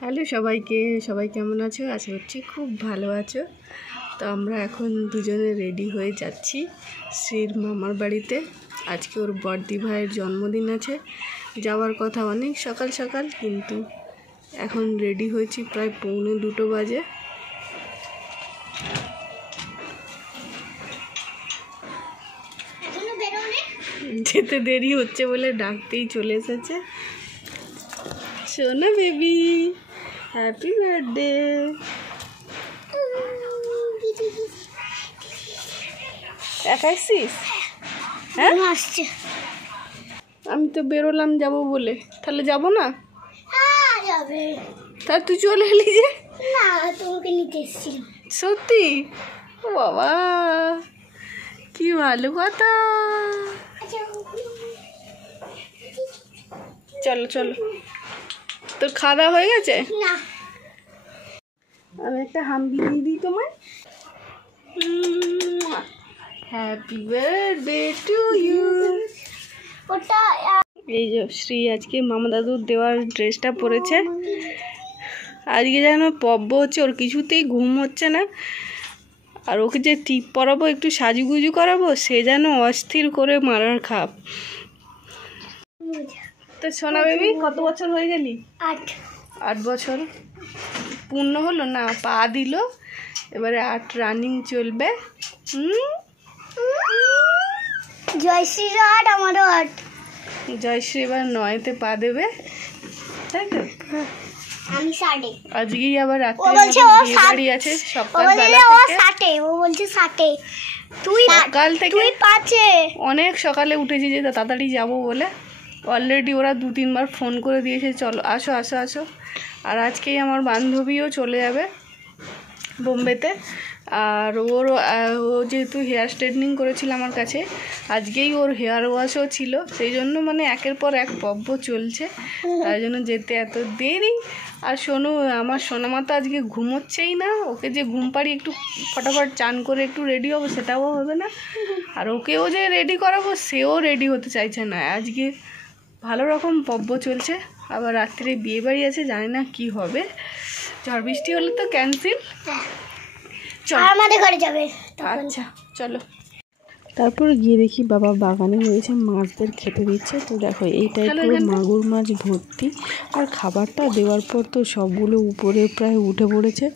Hello সবাইকে, সবাই কেমন আছো? আশা করছি খুব ভালো আছো। তো আমরা এখন দুজনে রেডি হয়ে যাচ্ছি শ্রীর মামার বাড়িতে। আজকে ওর বড়দি ভাইয়ের জন্মদিন আছে, যাওয়ার কথা অনেক সকাল সকাল, কিন্তু এখন রেডি হয়েছি প্রায় 1:45 বাজে। যেতে দেরি হচ্ছে বলে ডাকতেই চলে এসেছে। সোনা বেবি, হ্যাপি বার্থডে। একা আসছিস? হ্যাঁ আসছে। আমি তো বেরোলাম যাবো বলে, তাহলে যাবো না? তা তুই চলে এলি যে? না, তোমাকে নিতে এসেছিলাম। সত্যি? ও বাবা, কি ভালো কথা। চলো চলো, তোর খাওয়া দাওয়া হয়ে গেছে? না, আমি একটা হাম্বি দিয়ে দিই তোমায়। Happy birthday to you. ওটা এই যে শ্রী আজকে মামা দাদুর দেওয়ার ড্রেসটা পরেছে। আজকে যেন পব্ব হচ্ছে, ওর কিছুতেই ঘুম হচ্ছে না। আর ওকে যে টিপ পরাবো, একটু সাজুগুজু করাবো, সে যেন অস্থির করে মারার খাপ। তো সোনা বেবি, কত বছর হয়ে গেলি? 8 বছর পূর্ণ হলো না, পা দিল, এবারে 8 রানিং চলবে। জয়শ্রীর 8, আমারও 8। জয়শ্রী এবার 9-তে পা দেবে, তাই তো? আমি 7-এ। আজকেই আবার ও বলছে ও 7 আছে, ও সকালবেলা ও থেকে 7-এ, ও বলছে 7-এ। তুই সকাল থেকে তুই 5-এ। অনেক সকালে উঠেছি যে তাড়াতাড়ি যাবো বলে। অলরেডি ওরা 2-3 বার ফোন করে দিয়েছে, চলো আসো আসো আসো। আর আজকেই আমার বান্ধবীও চলে যাবে বোম্বেতে। আর ও যেহেতু হেয়ার স্ট্রেটনিং করেছিল আমার কাছে, আজকেই ওর হেয়ার ওয়াশও ছিল, সেই জন্য মানে একের পর এক পব্ব চলছে, তাই জন্য যেতে এত দেরি। আর শোনো, আমার সোনামা তো আজকে ঘুমোচ্ছেই না। ওকে যে ঘুম পাড়ি একটু ফটাফট চান করে একটু রেডি হবো, সেটাও হবে না। আর ওকেও যে রেডি করাবো, সেও রেডি হতে চাইছে না। আজকে ভালো রকম পব্ব চলছে, আবার রাত্রে বিয়ে বাড়ি আছে, জানি না কি হবে। ঝড় বৃষ্টি হলে তো ক্যান্সেল। আমাদের ঘরে যাবে। আচ্ছা চলো। তারপরে গিয়ে দেখি বাবা বাগানে রয়েছে, মাছদের খেতে দিচ্ছে। তো দেখো, এইটাই পুরো মাগুর মাছ ভর্তি। আর খাবারটা দেওয়ার পর তো সবগুলো উপরে প্রায় উঠে পড়েছে।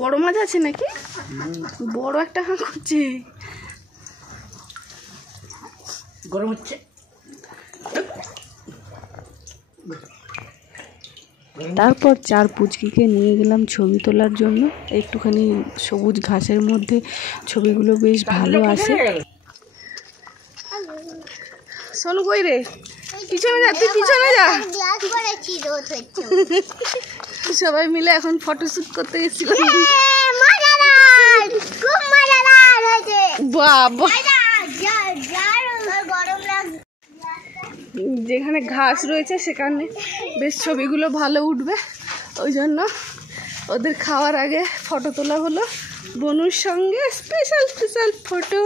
বড় মাছ আছে নাকি? বড় একটা হাঁক হচ্ছে, গরম হচ্ছে। তারপর 4 পুচকিকে নিয়ে গেলাম ছবি তোলার জন্য। একটুখানি সবুজ ঘাসের মধ্যে ছবিগুলো বেশ ভালো আসে। সোনু কই রে? পিছনে যা, তুই পিছনে যা। সবাই মিলে এখন ফটোশুট করতে গেছি। বাবা, যেখানে ঘাস রয়েছে সেখানে বেশ ছবিগুলো ভালো উঠবে, ওই জন্য ওদের খাওয়ার আগে ফটো তোলা হলো বনুর সঙ্গে, স্পেশাল স্পেশাল ফটো।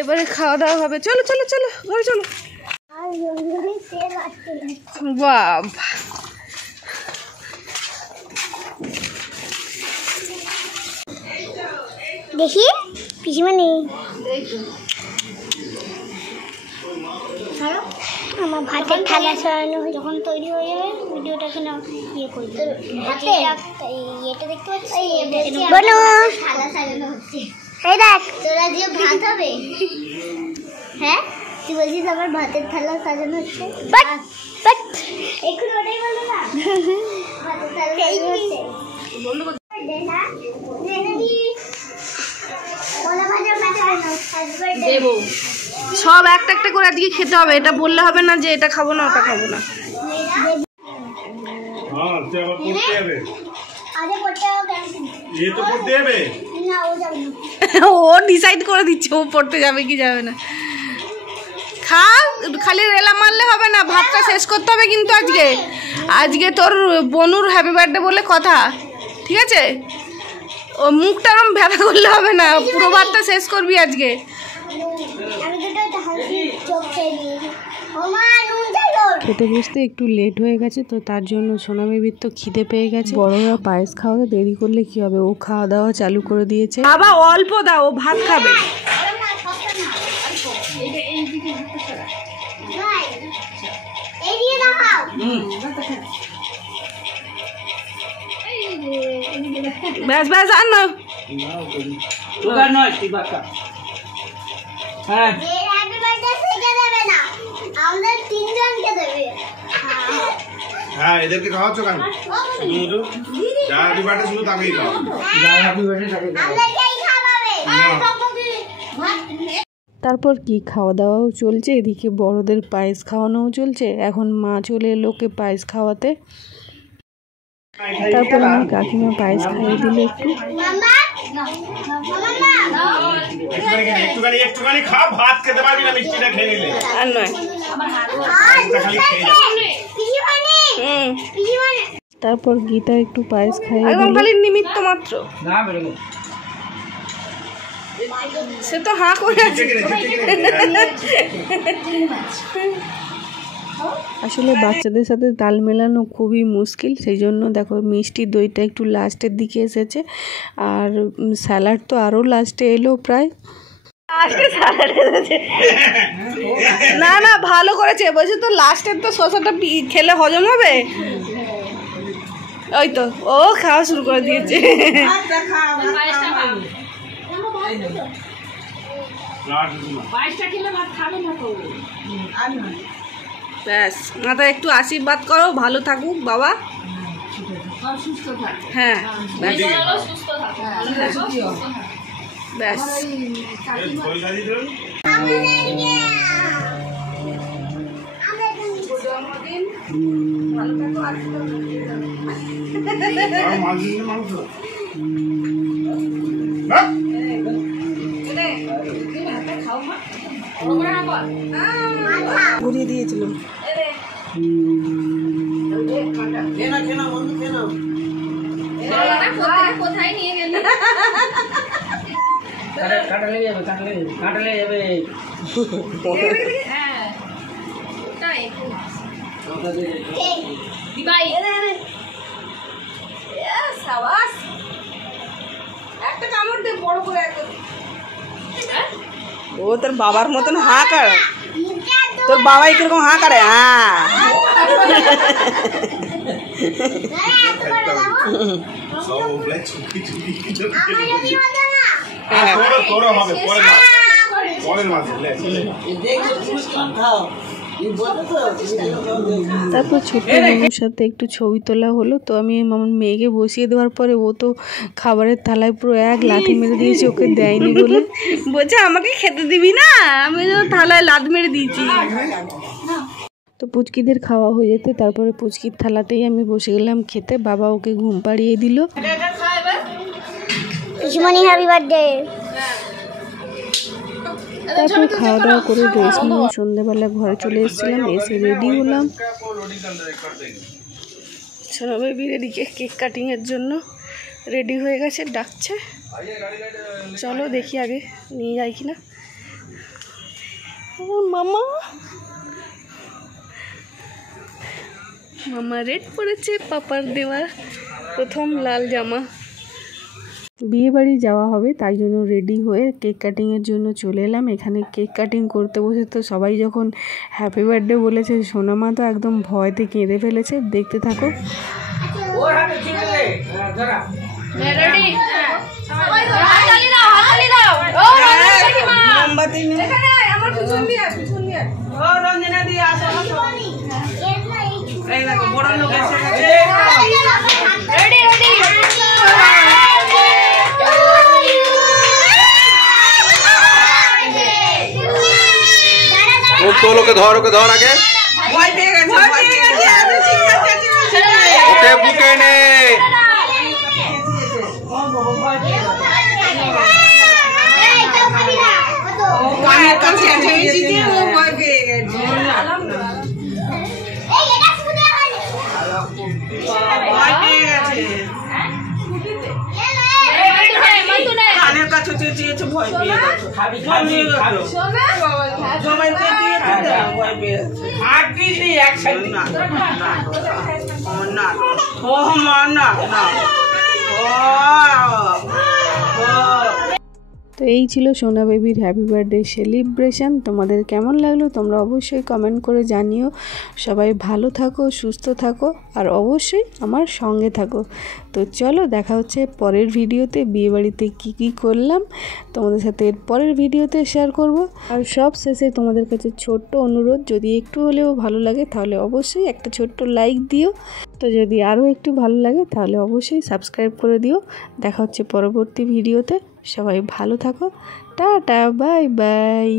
এবারে খাওয়া দাওয়া হবে। চলো চলো চলো, ঘরে চলো। বাবা, দেখি পিছনে আমার ভাতের থালা সরানো যখন তৈরি হয়ে যাবে, ভিডিওটা এখানে ইয়ে করে দেবো। এটা দেখতে পাচ্ছি, থালা সাজানো হচ্ছে। এই দেখ, তোরা যে ভাত হবে। হ্যাঁ, তুই বলছিস আমার ভাতের থালা সাজানো হচ্ছে। এখন ওটাই বলবো না, ভাতের থালা দেবো। সব একটা একটা করে আজকে খেতে হবে, এটা বললে হবে না যে এটা খাবো না ওটা খাবো না। ও ডিসাইড করে দিচ্ছে ও পড়তে যাবে কি যাবে না। খা, খালি রেলা মারলে হবে না, ভাতটা শেষ করতে হবে কিন্তু আজকে। আজকে তোর বনুর হ্যাপি বার্থডে বলে কথা, ঠিক আছে? ও মুখটা এরকম ব্যথা করলে হবে না, পুরো ভাতটা শেষ করবি আজকে। খেতে বসতে একটু লেট হয়ে গেছে, তো তার জন্য সোনা বেবির তো খিদে পেয়ে গেছে। বড়রা পায়েস খাওয়াতে দেরি করলে কি হবে, ও খাওয়া দাওয়া চালু করে দিয়েছে। বাবা অল্প দাও, ও ভাত খাবে। ব্যাস ব্যাস আর না, হ্যাঁ এদেরকে খাওয়াচ্ছ কেন? শুধু তাকেই খাও। তারপর কি খাওয়া দাওয়াও চলছে, এদিকে বড়দের পায়েস খাওয়ানোও চলছে। এখন মা চলে এলো ওকে পায়েস খাওয়াতে। তারপর আমার কাকিমা পায়েস খাইয়ে দিল একটু। একটুখানি খা, ভাত খেতে পারবি না, মিষ্টিটা খেয়ে নিলে। আর নয়। তারপর গীতা একটু পায়েস খাইয়ে দিল। খালি নিমিত্ত মাত্র, সে তো হাঁ করে আছে। আসলে বাচ্চাদের সাথে তাল মেলানো খুবই মুশকিল, সেই জন্য দেখো মিষ্টি দইটা একটু লাস্টের দিকে এসেছে, আর স্যালাড তো আরও লাস্টে এলো প্রায়। না না ভালো করেছে, বলছে তো লাস্টের তো শসাটা খেলে হজম হবে। ওই তো ও খাওয়া শুরু করে দিয়েছে। ব্যাস মাথায় একটু আশীর্বাদ করো, ভালো থাকুক বাবা। হ্যাঁ ব্যাস। ঘুরিয়ে দিয়েছিলাম। কোথায় নিয়ে গেলি? কাটালে যাবে। হ্যাঁ তাই একটা কামড় দে বড় করে। ও তোর বাবার মতন হাঁ করে, তোর বাবাই কিরকম হাঁ করে। হ্যাঁ তারপর ছোট্ট মেয়ের সাথে একটু ছবি তোলা হলো। তো আমি আমার মেয়েকে বসিয়ে দেওয়ার পরে ও তো খাবারের থালায় পুরো এক লাথি মেরে দিয়েছে, ওকে দেয়নি বলে। বলছে আমাকে খেতে দিবি না, আমি তো থালায় লাথ মেরে দিয়েছি। তো পুচকিদের খাওয়া হয়ে যেতে তারপরে পুচকির থালাতেই আমি বসে গেলাম খেতে। বাবা ওকে ঘুম পাড়িয়ে দিল। তারপর খাওয়া দাওয়া করে ড্রেস নিয়ে সন্ধ্যেবেলা ঘরে চলে এসেছিলাম। এসে রেডি হলাম। সোনা বেবি এদিকে কেক কাটিংয়ের জন্য রেডি হয়ে গেছে, ডাকছে। চলো দেখি আগে নিয়ে যাই কিনা। মামা মামা রেড পরেছে পাপার দেওয়া প্রথম লাল জামা। বিয়ে বাড়ি যাওয়া হবে, তাই জন্য রেডি হয়ে কেক কাটিংয়ের জন্য চলে এলাম। এখানে কেক কাটিং করতে বসে তো সবাই যখন হ্যাপি বার্থডে বলেছে, সোনামা তো একদম ভয়তে কেঁদে ফেলেছে। দেখতে থাকো। ওকে ধর, ওকে ধর আগে, ওকে বুকে নে। কানের কাছে ভয় পেয়ে খাবি খাবি খাবি শোনা বাবা জমাই দিয়ে ভয় পেয়ে আটটি দি এক সাইড না না ও মা না না তো এই ছিল সোনা বেবির হ্যাপি বার্থডে সেলিব্রেশন। তোমাদের কেমন লাগলো তোমরা অবশ্যই কমেন্ট করে জানিও। সবাই ভালো থাকো, সুস্থ থাকো, আর অবশ্যই আমার সঙ্গে থাকো। তো চলো দেখা হচ্ছে পরের ভিডিওতে, বিয়েবাড়িতে কী করলাম তোমাদের সাথে এর পরের ভিডিওতে শেয়ার করব। আর সব শেষে তোমাদের কাছে ছোট্ট অনুরোধ, যদি একটু হলেও ভালো লাগে তাহলে অবশ্যই একটা ছোট্ট লাইক দিও। তো যদি আরও একটু ভালো লাগে তাহলে অবশ্যই সাবস্ক্রাইব করে দিও। দেখা হচ্ছে পরবর্তী ভিডিওতে। সবাই ভালো থাকো, টাটা, বাই বাই।